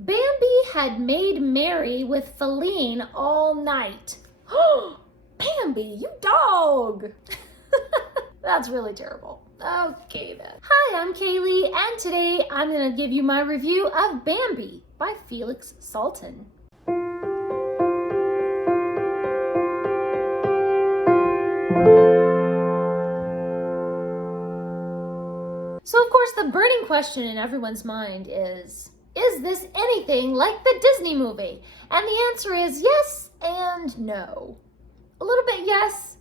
Bambi had made merry with Feline all night. Oh, Bambi, you dog! That's really terrible. Okay then. Hi, I'm Kaylee, and today I'm going to give you my review of Bambi by Felix Salten. So of course the burning question in everyone's mind is this anything like the Disney movie? And the answer is yes and no. A little bit yes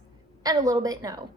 and a little bit no.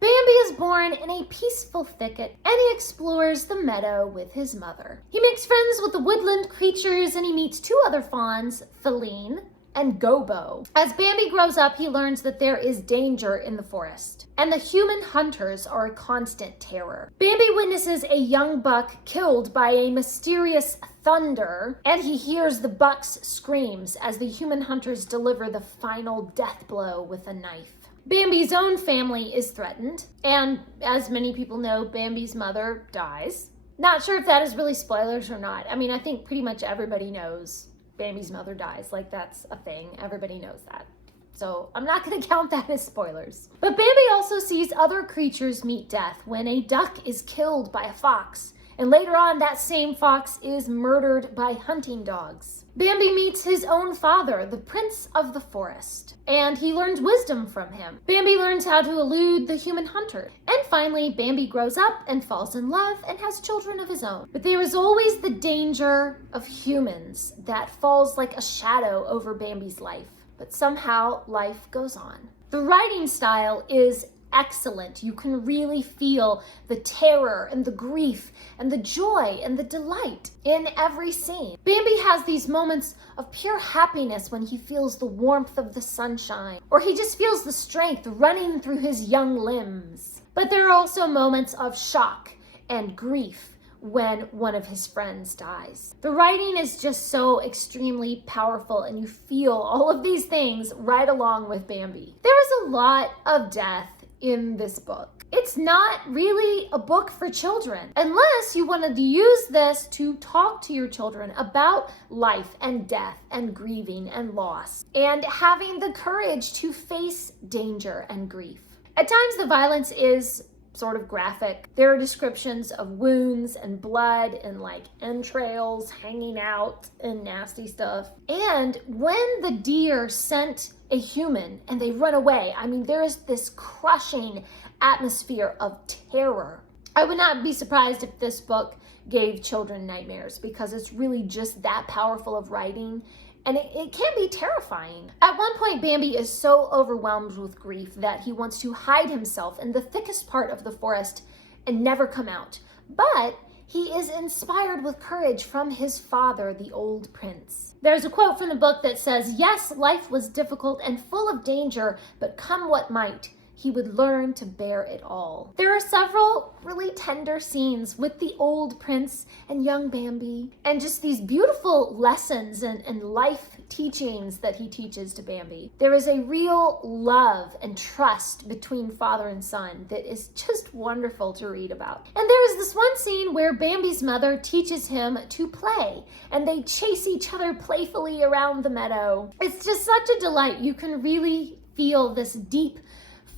Bambi is born in a peaceful thicket and he explores the meadow with his mother. He makes friends with the woodland creatures and he meets two other fawns, Feline and Gobo. As Bambi grows up, he learns that there is danger in the forest, and the human hunters are a constant terror. Bambi witnesses a young buck killed by a mysterious thunder, and he hears the buck's screams as the human hunters deliver the final death blow with a knife. Bambi's own family is threatened, and as many people know, Bambi's mother dies. Not sure if that is really spoilers or not. I mean, I think pretty much everybody knows Bambi's mother dies. Like, that's a thing. Everybody knows that. So I'm not going to count that as spoilers. But Bambi also sees other creatures meet death when a duck is killed by a fox. And later on, that same fox is murdered by hunting dogs. Bambi meets his own father, the Prince of the Forest, and he learns wisdom from him. Bambi learns how to elude the human hunter. And finally, Bambi grows up and falls in love and has children of his own. But there is always the danger of humans that falls like a shadow over Bambi's life. But somehow, life goes on. The writing style is excellent. You can really feel the terror and the grief and the joy and the delight in every scene. Bambi has these moments of pure happiness when he feels the warmth of the sunshine, or he just feels the strength running through his young limbs. But there are also moments of shock and grief when one of his friends dies. The writing is just so extremely powerful, and you feel all of these things right along with Bambi. There is a lot of death in this book. It's not really a book for children, unless you wanted to use this to talk to your children about life and death and grieving and loss, and having the courage to face danger and grief. At times the violence is sort of graphic. There are descriptions of wounds and blood and like entrails hanging out and nasty stuff. And when the deer scent a human and they run away, I mean, there is this crushing atmosphere of terror. I would not be surprised if this book gave children nightmares, because it's really just that powerful of writing. And it can be terrifying. At one point, Bambi is so overwhelmed with grief that he wants to hide himself in the thickest part of the forest and never come out. But he is inspired with courage from his father, the old prince. There's a quote from the book that says, "Yes, life was difficult and full of danger, but come what might, he would learn to bear it all." There are several really tender scenes with the old prince and young Bambi, and just these beautiful lessons and life teachings that he teaches to Bambi. There is a real love and trust between father and son that is just wonderful to read about. And there is this one scene where Bambi's mother teaches him to play, and they chase each other playfully around the meadow. It's just such a delight. You can really feel this deep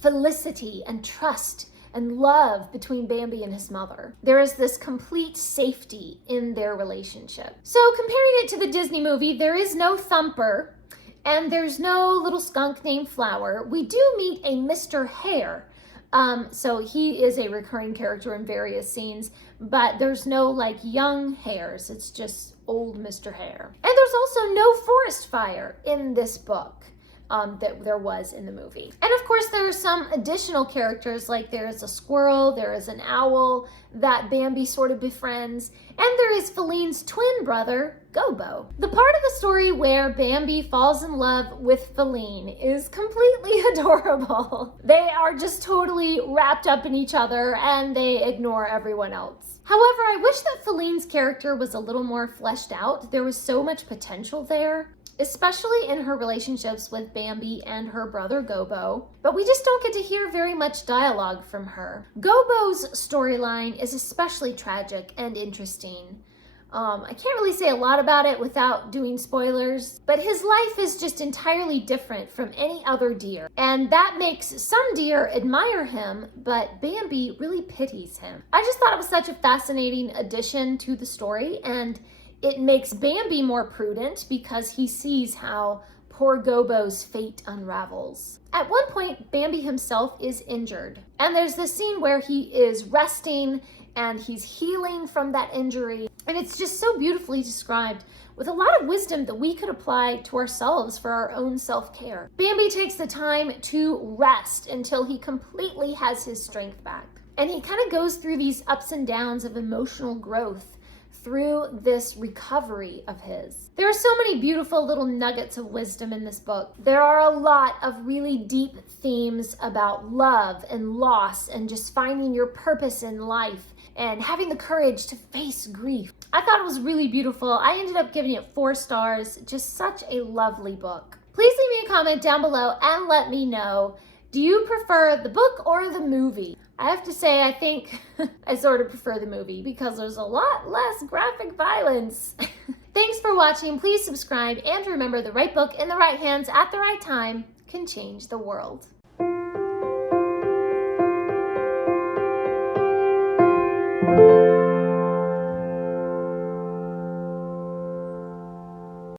felicity and trust and love between Bambi and his mother. There is this complete safety in their relationship. So comparing it to the Disney movie, there is no Thumper and there's no little skunk named Flower. We do meet a Mr. Hare. So he is a recurring character in various scenes, but there's no like young hares. It's just old Mr. Hare. And there's also no forest fire in this book. That there was in the movie. And of course there are some additional characters, like there is a squirrel, there is an owl that Bambi sort of befriends, and there is Feline's twin brother, Gobo. The part of the story where Bambi falls in love with Feline is completely adorable. They are just totally wrapped up in each other and they ignore everyone else. However, I wish that Feline's character was a little more fleshed out. There was so much potential there, especially in her relationships with Bambi and her brother Gobo, but we just don't get to hear very much dialogue from her. Gobo's storyline is especially tragic and interesting. I can't really say a lot about it without doing spoilers, but his life is just entirely different from any other deer. And that makes some deer admire him, but Bambi really pities him. I just thought it was such a fascinating addition to the story, and it makes Bambi more prudent because he sees how poor Gobo's fate unravels. At one point, Bambi himself is injured, and there's this scene where he is resting and he's healing from that injury. And it's just so beautifully described with a lot of wisdom that we could apply to ourselves for our own self-care. Bambi takes the time to rest until he completely has his strength back. And he kind of goes through these ups and downs of emotional growth through this recovery of his. There are so many beautiful little nuggets of wisdom in this book. There are a lot of really deep themes about love and loss and just finding your purpose in life and having the courage to face grief. I thought it was really beautiful. I ended up giving it 4 stars. Just such a lovely book. Please leave me a comment down below and let me know, do you prefer the book or the movie? I have to say, I think I sort of prefer the movie because there's a lot less graphic violence. Thanks for watching. Please subscribe and remember, the right book in the right hands at the right time can change the world.